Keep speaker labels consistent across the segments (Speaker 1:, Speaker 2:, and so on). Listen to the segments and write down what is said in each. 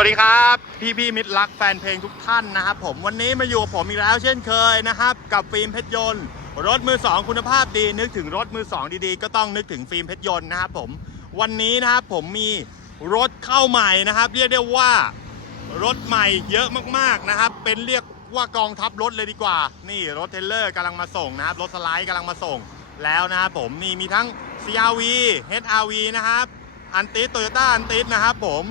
Speaker 1: สวัสดีครับ พี่พี่มิตรรักแฟนเพลงทุกท่านนะครับผมวันนี้มาอยู่กับผมอีกแล้วเช่นเคยนะครับ กับฟิล์มเพชรยนต์ รถมือสองคุณภาพดี นึกถึงรถมือสองดีๆ ก็ต้องนึกถึงฟิล์มเพชรยนต์นะครับผมวันนี้นะครับผมมีรถเข้าใหม่นะครับ เรียกได้ว่ารถใหม่เยอะมากๆนะครับ เป็นเรียกว่ากองทัพรถเลยดีกว่า นี่รถเทเลอร์กำลังมาส่งนะครับรถสไลด์กำลังมาส่ง แล้วนะครับผมนี่มีทั้ง CRV HRV นะครับอันติสโตโยต้าอันติสนะครับผม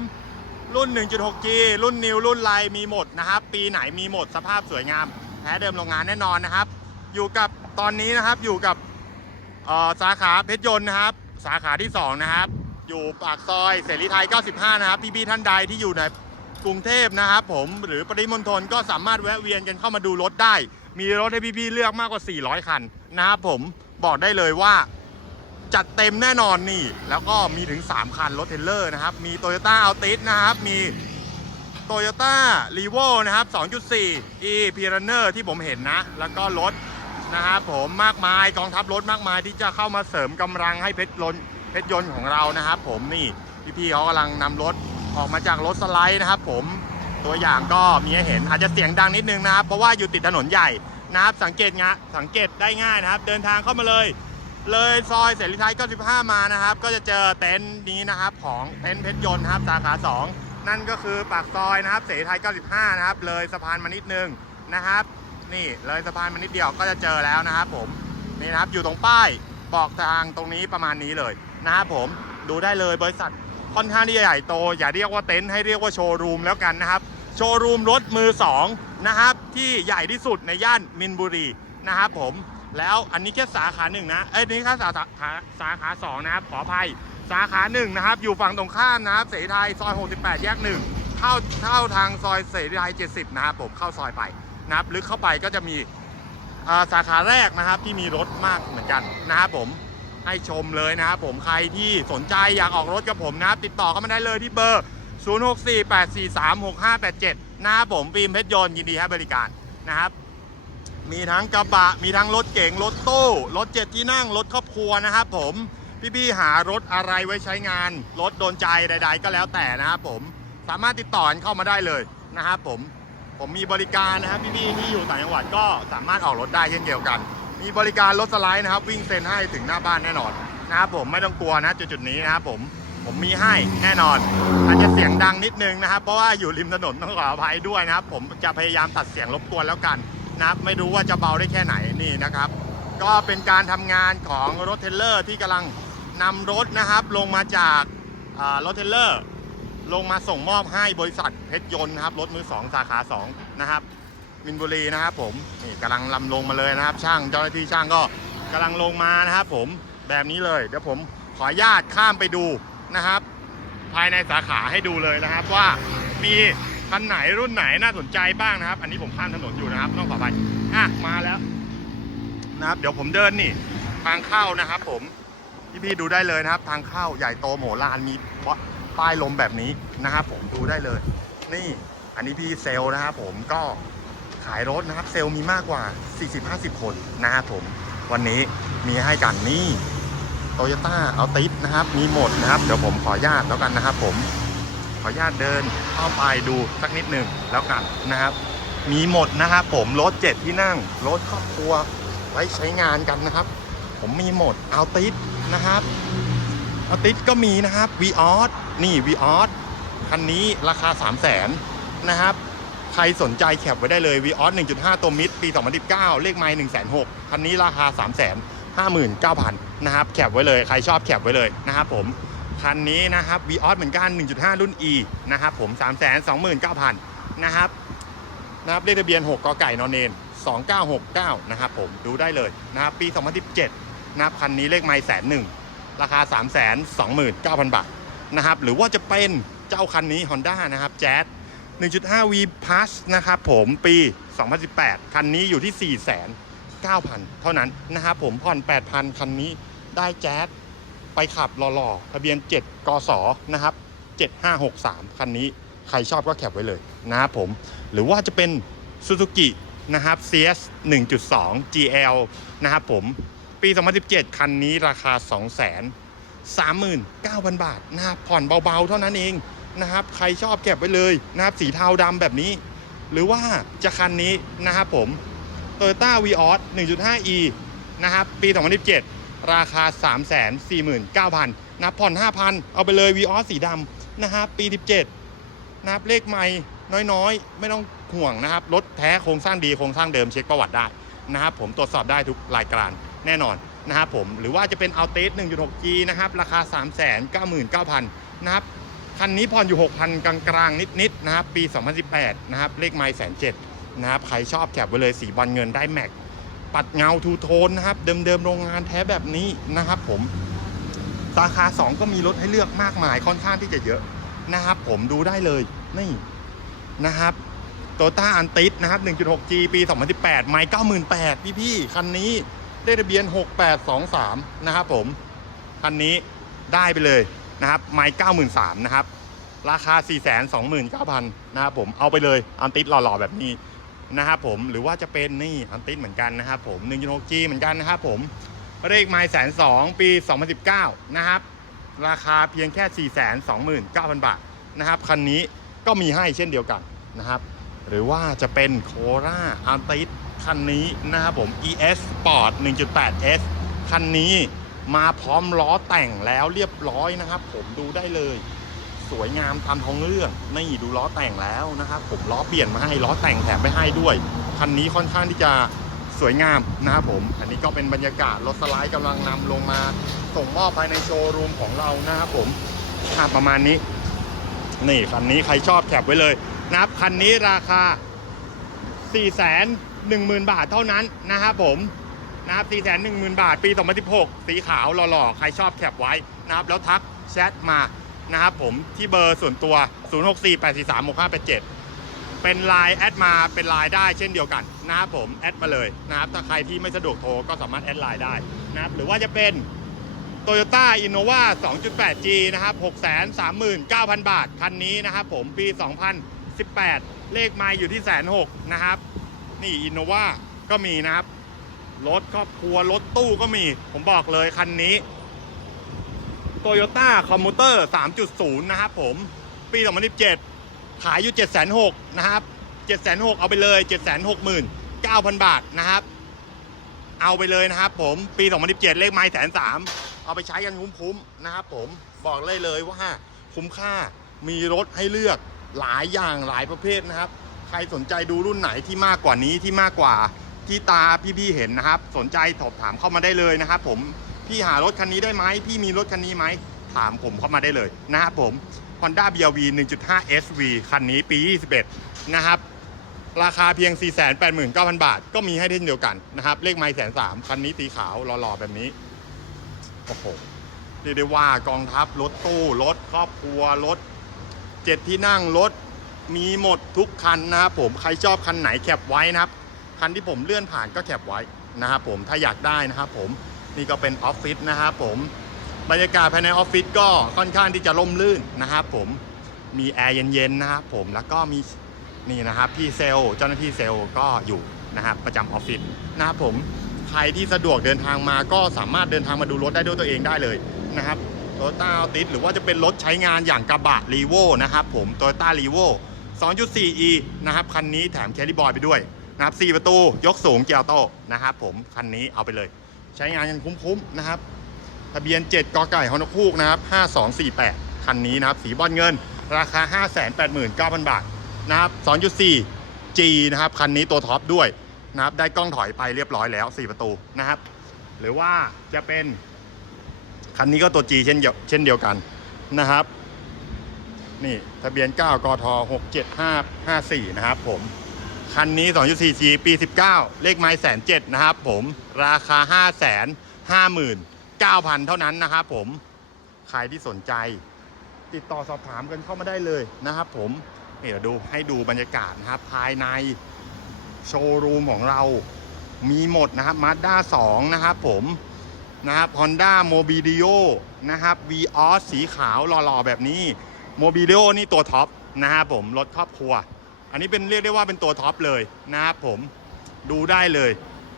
Speaker 1: รุ่น 1.6G รุ่นนิวรุ่นไลมีหมดนะครับ ปีไหนมีหมดสภาพสวยงามแท้เดิมโรงงานแน่นอนนะครับ อยู่กับตอนนี้นะครับอยู่กับสาขาเพชรยนต์นะครับ สาขาที่ 2 นะครับ อยู่ปากซอยเสรีไทย 95 นะครับ พี่ๆท่านใดที่อยู่ในกรุงเทพนะครับ ผมหรือปริมณฑลก็สามารถแวะเวียนกันเข้ามาดูรถได้ มีรถให้พี่ๆเลือกมากกว่า 400 คันนะครับผมบอกได้เลยว่า จัดเต็มแน่นอนนี่ แล้วก็มีถึง 3 คันรถเทเลอร์นะครับ มี Toyota Altis นะครับ มี Toyota r e v o นะครับ 2.4 e p i r a n e r ที่ผมเห็นนะ แล้วก็รถนะครับผมมากมายกองทัพรถมากมายที่จะเข้ามาเสริมกำลังให้เพชรยนเพชรยนต์ของเรานะครับผมนี่พี่ๆเขากำลังนำรถออกมาจากรถสไลด์นะครับผมตัวอย่างก็มีให้เห็นอาจจะเสียงดังนิดนึงนะครับ เพราะว่าอยู่ติดถนนใหญ่นะครับสังเกตงะสังเกตได้ง่ายนะครับ เดินทางเข้ามาเลย เลยซอยเสรีไทย95 มานะครับ ก็จะเจอเต็นท์นี้นะครับ ของเต็นท์เพชรยนต์นะครับสาขา 2 นั่นก็คือปากซอยนะครับ เสรีไทย 95 นะครับ เลยสะพานมานิดนึงนะครับ นี่เลยสะพานมานิดเดียวก็จะเจอแล้วนะครับผมนี่นะครับอยู่ตรงป้ายบอกทางตรงนี้ประมาณนี้เลยนะครับผมดูได้เลยบริษัทค่อนข้างที่จะใหญ่โต อย่าเรียกว่าเต็นท์ให้เรียกว่าโชว์รูมแล้วกันนะครับ โชว์รูมรถมือสองนะครับที่ใหญ่ที่สุดในย่านมินบุรีนะครับผม แล้วอันนี้แค่สาขาหนึ่งนะเอ้ยนี่แค่สาขาสาขาสองนะครับขออภัยสาขาหนึ่งนะครับ อยู่ฝั่งตรงข้ามนะครับเสรีไทยซอย 68 แยกหนึ่งเข้าเข้าทางซอยเสรีไทย 70 นะครับผมเข้าซอยไปนะครับลึกเข้าไปก็จะมีาสาขาแรกนะครับที่มีรถมากเหมือนกันนะครับผมให้ชมเลยนะครับผมใครที่สนใจอยากออกรถกับผมนะครับติดต่อเข้ามาได้เลยที่เบอร์ 0648436587 นะครับผมฟิล์มเพชรยนต์ยินดีให้บริการนะครับ มีทั้งกระบะ มีทั้งรถเก๋งรถตู้รถเจ็ดที่นั่งรถครอบครัวนะครับผมพี่ๆหารถอะไรไว้ใช้งาน รถโดนใจใด ๆ ก็แล้วแต่นะครับผมสามารถติดต่อเข้ามาได้เลยนะครับผมผมมีบริการนะครับพี่ๆที่อยู่ต่างจังหวัดก็สามารถออกรถได้เช่นเดียวกัน มีบริการรถสไลด์นะครับ วิ่งเซ็นให้ถึงหน้าบ้านแน่นอนนะครับผมไม่ต้องกลัวนะจุดๆนี้นะครับผมผมมีให้แน่นอน อาจจะเสียงดังนิดนึงนะครับ เพราะว่าอยู่ริมถนนต้องขออภัยด้วยนะครับ ผมจะพยายามตัดเสียงรบกวนแล้วกัน นะครับไม่รู้ว่าจะเบาได้แค่ไหนนี่นะครับ ก็เป็นการทำงานของรถเทเลอร์ที่กำลังนำรถนะครับลงมาจากรถเทเลอร์ลงมาส่งมอบให้บริษัทเพชรยนต์นะครับรถมือสองสาขาสองนะครับ มินบุรีนะครับผมนี่กำลังลำลงมาเลยนะครับ ช่างเจ้าหน้าที่ช่างก็กำลังลงมานะครับผมแบบนี้เลยเดี๋ยวผมขออนุญาตข้ามไปดูนะครับ ภายในสาขาให้ดูเลยนะครับว่ามี คันไหนรุ่นไหนน่าสนใจบ้างนะครับ อันนี้ผมข้ามถนนอยู่นะครับต้องขออภัยอะมาแล้วนะครับ เดี๋ยวผมเดินนี่ ทางเข้านะครับ ผมพี่ๆดูได้เลยนะครับ ทางเข้าใหญ่โตโหมลานมีป้ายลมแบบนี้นะครับ ผมดูได้เลย นี่อันนี้พี่เซลนะครับผมก็ขายรถนะครับ เซลมีมากกว่า 40-50 คนนะครับผมวันนี้มีให้กันนี่โตโยต้าเอาติสนะครับ มีหมดนะครับ เดี๋ยวผมขออนุญาตแล้วกันนะครับผม ขออนุญาตเดินเข้าไปดูสักนิดหนึ่งแล้วกันนะครับ มีหมดนะครับผมรถเจ็ดที่นั่งรถครอบครัวไว้ใช้งานกันนะครับ ผมมีหมดเอาติสนะครับเอาติสก็มีนะครับวีออสนี่วีออสคันนี้ราคา 3 0 0แสนนะครับ ใครสนใจแคปไว้ได้เลยวีออส1.5 ตัวมิดปี 2019 เลขไมล์1 6 0 0 0คันนี้ราคา3 0 0 0 0 59,000 นะครับ แคปไว้เลย ใครชอบแคปไว้เลยนะครับผม คันนี้นะครับ v ีออเหมือนกัน 1.5 รุ่น E นะครับผม 3 2 9 0 0 0 นะครับนะครับเลขทะเบียน 6กไก่นอนเนน2969 นะครับผมดูได้เลยนะครับปี 2017 นะครับคันนี้เลขไมล์แสนหนึ่งราคา 3 2 9 0 0 0 บาทนะครับหรือว่าจะเป็นเจ้าคันนี้ Honda นะครับแจ๊1.5 V Plus นะครับผมปี 2018 คันนี้อยู่ที่ 49,000 เท่านั้นนะครับผมผ่อน 8,000 คันนี้ได้แจ๊ส ไปขับหล่อๆทะเบียน 7กศนะครับ 7563 คันนี้ใครชอบก็แคปไว้เลยนะครับผม หรือว่าจะเป็น Suzuki นะครับ CS 1.2 GL นะครับผม ปี 2017 คันนี้ราคา2 3 9 0 0 0 บาทนะครับผ่อนเบาๆ เท่านั้นเองนะครับ ใครชอบแก็บไว้เลยนะครับ สีเทาดำแบบนี้ หรือว่าจะคันนี้นะครับผม Toyota Vios 1.5e นะครับ ปี 2017 ราคา 349,000นะครับผ่อน 5,000 เอาไปเลย Vios สีดำนะครับ ปี 17นะครับเลขใหม่น้อยๆ ไม่ต้องห่วงนะครับ รถแท้โครงสร้างดีโครงสร้างเดิมเช็คประวัติได้นะครับ ผมตรวจสอบได้ทุกรายการแน่นอนนะครับผมหรือว่าจะเป็น a l t i s 1.6G นะครับ ราคา 399,000นะครับคันนี้ผ่อนอยู่ 6,000 กลางๆ นิดๆนะครับ ปี 2018 นะครับ เลขไมล์แสนเจ็ดนะครับ ใครชอบแคปไว้เลยสีบอลเงินได้แม็ก ปัดเงาทูโทนนะครับ เดิมๆโรงงานแท้แบบนี้นะครับผมสาขา 2 ก็มีรถให้เลือกมากมายค่อนข้างที่จะเยอะนะครับผมดูได้เลยนี่นะครับโตต้าอันติสนะครับ 1.6G ปี 2018 ไมล์98,000พี่ๆคันนี้เลขทะเบียน 6823 นะครับผม คันนี้ได้ไปเลยนะครับ ไมล์93,000 นะครับ ราคา 429,000 นะครับผมเอาไปเลยอันติสหล่อๆ แบบนี้ นะครับผมหรือว่าจะเป็นนี่อันติสเหมือนกันนะครับผม 1.6G เหมือนกันนะครับผมเลขไมล์แสนสองปี 2019 นะครับ ราคาเพียงแค่ 429,000 บาทนะครับคันนี้ก็มีให้เช่นเดียวกันนะครับ หรือว่าจะเป็นโคราอันติสคันนี้นะครับผม ES Sport 1.8S คันนี้มาพร้อมล้อแต่งแล้วเรียบร้อยนะครับ ผมดูได้เลย สวยงามตามท้องเรื่องนี่ดูล้อแต่งแล้วนะครับ ผมล้อเปลี่ยนมาให้ล้อแต่งแถมไปให้ด้วยคันนี้ค่อนข้างที่จะสวยงามนะครับผม อันนี้ก็เป็นบรรยากาศรถสไลด์กำลังนำลงมาส่งมอบภายในโชว์รูมของเรานะครับผมภาพประมาณนี้ นี่คันนี้ใครชอบแคปไว้เลยนะครับคันนี้ราคา 4 1 0 0 0 0 บาทเท่านั้นนะครับผมนะครับ 4 1 0 0 0 0 บาท ปี 2016 สีขาวหล่อๆ ใครชอบแคปไว้นะครับ แล้วทักแชทมา นะครับผมที่เบอร์ส่วนตัว 0648436587 เป็นไลน์แอดมาเป็นไลน์ได้เช่นเดียวกันนะครับผมแอดมาเลยนะครับถ้าใครที่ไม่สะดวกโทรก็สามารถแอดไลน์ได้นะครับหรือว่าจะเป็น Toyota Innova 2.8G นะครับ 639,000 บาท คันนี้นะครับผมปี 2018 เลขไมล์อยู่ที่แสนหกนะครับ นี่ Innova ก็มีนะครับ รถครอบครัว รถตู้ก็มี ผมบอกเลยคันนี้ Toyota Commuter 3.0 นะครับผม ปี 2017 ขายอยู่ 706,000นะครับ 706,000เอาไปเลย 769,000 บาทนะครับ เอาไปเลยนะครับผม ปี 2017 เลขไม้แสนสามเอาไปใช้กันคุ้มๆนะครับผมบอกเลยเลยว่าคุ้มค่ามีรถให้เลือกหลายอย่างหลายประเภทนะครับ ใครสนใจดูรุ่นไหนที่มากกว่านี้ที่มากกว่าที่ตาพี่ๆเห็นนะครับ สนใจสอบถามเข้ามาได้เลยนะครับผม พี่หารถคันนี้ได้ไหมพี่มีรถคันนี้ไหมถามผมเข้ามาได้เลยนะครับผม Honda BRV 1.5 SV คันนี้ปี 21 นะครับ ราคาเพียง 489,000 บาท ก็มีให้เช่นเดียวกันนะครับ เลขไมล์แสนสามคันนี้สีขาวหล่อๆ แบบนี้ โอ้โหเรียกได้ว่ากองทัพรถตู้ รถครอบครัว รถเจ็ดที่นั่งรถมีหมดทุกคันนะครับผมใครชอบคันไหนแคปไว้นะครับ คันที่ผมเลื่อนผ่านก็แคปไว้นะครับผมถ้าอยากได้นะครับผม นี่ก็เป็นออฟฟิศนะครับผมบรรยากาศภายในออฟฟิศก็ค่อนข้างที่จะร่มรื่นนะครับผมมีแอร์เย็นๆนะครับผมแล้วก็มีนี่นะครับพี่เซลเจ้าหน้าที่เซลก็อยู่นะครับประจำออฟฟิศนะครับผมใครที่สะดวกเดินทางมาก็สามารถเดินทางมาดูรถได้ด้วยตัวเองได้เลยนะครับโตโยต้าติสหรือว่าจะเป็นรถใช้งานอย่างกระบะรีโวนะครับผมโตโยต้ารีโว 2.4e นะครับคันนี้แถมแคริบอยไปด้วยนะครับ4ประตูยกสูงเกียร์โตนะครับผมคันนี้เอาไปเลย ใช้งานกันคุ้มๆนะครับทะเบียน 7กไก่ฮอนคูกนะครับ 5248 คันนี้นะครับ สีบอลเงิน ราคา 589,000 บาทนะครับ 2.4G นะครับ คันนี้ตัวท็อปด้วยนะครับ ได้กล้องถอยไปเรียบร้อยแล้ว 4 ประตูนะครับ หรือว่าจะเป็น คันนี้ก็ตัว G เช่นเดียวเช่นเดียวกันนะครับ นี่ทะเบียน 9กท67554 นะครับผม คันนี้ 2.4G ปี 19 เลขไม้แสนเจ็ดนะครับผมราคา 5 5 0 0 0 9,000 เท่านั้นนะครับผมใครที่สนใจ ติดต่อสอบถามกันเข้ามาได้เลยนะครับผมนี่เดี๋ยวดูให้ดูบรรยากาศนะครับ ภายในโชว์รูมของเรามีหมดนะครับ Mazda 2 นะครับผมนะครับ Honda Mobilio นะครับ Vios สีขาวหล่อๆ แบบนี้ Mobilio นี่ตัวท็อปนะครับผมรถครอบครัว นนี้เป็นเรียกได้ว่าเป็นตัวท็อปเลยนะครับผมดูได้เลย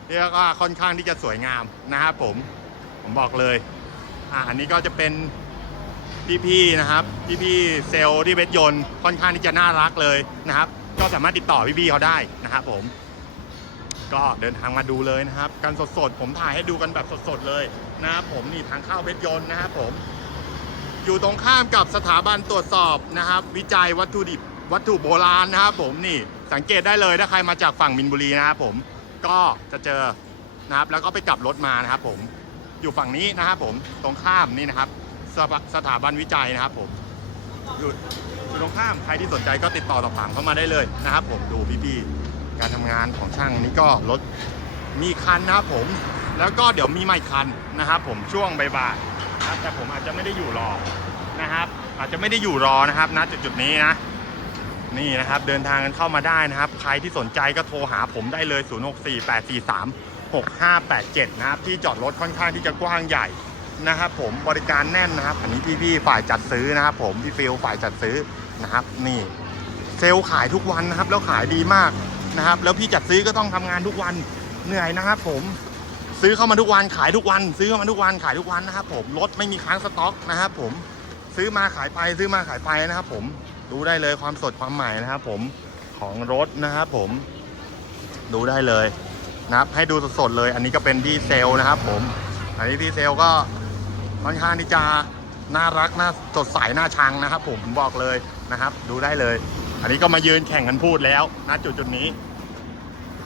Speaker 1: เรียกว่าค่อนข้างที่จะสวยงามนะครับผมผมบอกเลยอ่าอันนี้ก็จะเป็นพี่ๆนะครับพี่ๆเซลล์ที่เพชรยนต์ค่อนข้างที่จะน่ารักเลยนะครับ ก็สามารถติดต่อพี่ๆเขาได้นะครับผม ก็เดินทางมาดูเลยนะครับกันสดๆผมถ่ายให้ดูกันแบบสดๆเลยนะครับผมนี่ทางเข้าเพชรยนต์นะครับผม อยู่ตรงข้ามกับสถาบันตรวจสอบนะครับ วิจัยวัตถุดิบ วัตถุโบราณนะครับผมนี่สังเกตได้เลยถ้าใครมาจากฝั่งมินบุรีนะครับผมก็จะเจอนะครับแล้วก็ไปกลับรถมานะครับผมอยู่ฝั่งนี้นะครับผมตรงข้ามนี่นะครับสถาสถาบันวิจัยนะครับผมอยู่ตรงข้ามใครที่สนใจก็ติดต่อสอบถามเข้ามาได้เลยนะครับ ผมดูพี่ๆการทำงานของช่างนี่ก็รถมีคันนะครับผมแล้วก็เดี๋ยวมีใหม่คันนะครับผมช่วงบ่ายๆนะแต่ผมอาจจะไม่ได้อยู่รอนะครับ อาจจะไม่ได้อยู่รอนะครับณจุดจุดๆนี้นะ นี่นะครับเดินทางกันเข้ามาได้นะครับ ใครที่สนใจก็โทรหาผมได้เลย 0648436587 นะครับ ที่จอดรถค่อนข้างที่จะกว้างใหญ่นะครับผมบริการแน่นนะครับ อันนี้พี่ๆฝ่ายจัดซื้อนะครับ ผมพี่ฟิลฝ่ายจัดซื้อนะครับ นี่เซลล์ขายทุกวันนะครับ แล้วขายดีมากนะครับ แล้วพี่จัดซื้อก็ต้องทำงานทุกวันเหนื่อยนะครับ ผมซื้อเข้ามาทุกวันขายทุกวัน ซื้อเข้ามาทุกวันขายทุกวันนะครับ ผมรถไม่มีค้างสต็อกนะครับ ผมซื้อมาขายไปซื้อมาขายไปนะครับ ผม ดูได้เลยความสดความใหม่นะครับผมของรถนะครับผมดูได้เลยนะครับ ให้ดูสดๆเลย อันนี้ก็เป็นดีเซลนะครับผม อันนี้ดีเซลก็ค่อนข้างที่จะน่ารักน่าสดใสน่าชังนะครับ ผมผมบอกเลยนะครับ ดูได้เลย อันนี้ก็มายืนแข่งกันพูดแล้วณจุดจุดนี้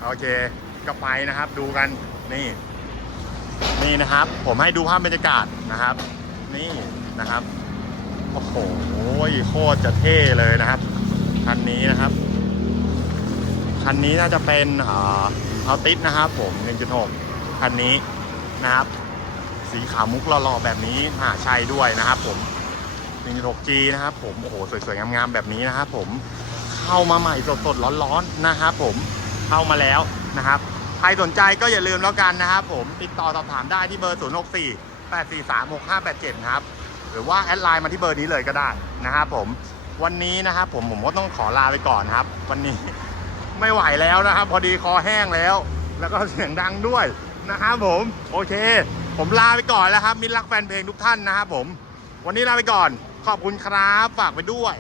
Speaker 1: โอเคก็ไปนะครับ ดูกันนี่นี่นะครับ ผมให้ดูภาพบรรยากาศนะครับ นี่นะครับ โอ้โหโคตรจะเท่เลยนะครับ คันนี้นะครับ คันนี้น่าจะเป็นเอ่อเอาติสนะครับ ผม 1.6 คันนี้นะครับ สีขาวมุกหล่อๆแบบนี้อ่าใช่ด้วยนะครับ ผม 1.6G นะครับ ผมโอ้โหสวยๆงามๆแบบนี้นะครับ ผมเข้ามาใหม่สดๆร้อนๆนะครับ ผมเข้ามาแล้วนะครับใครสนใจก็อย่าลืมแล้วกันนะครับ ผมติดต่อสอบถามได้ที่เบอร์ 064 843 6587นะครับ หรือว่าแอดไลน์มาที่เบอร์นี้เลยก็ได้นะครับผมวันนี้นะครับผมผมก็ต้องขอลาไปก่อนนครับ วันนี้ไม่ไหวแล้วนะครับ พอดีคอแห้งแล้ว แล้วก็เสียงดังด้วยนะครับผมโอเค ผมลาไปก่อนแล้วครับมิตรรักแฟนเพลงทุกท่านนะครับผม วันนี้ลาไปก่อนขอบคุณครับฝากไปด้วย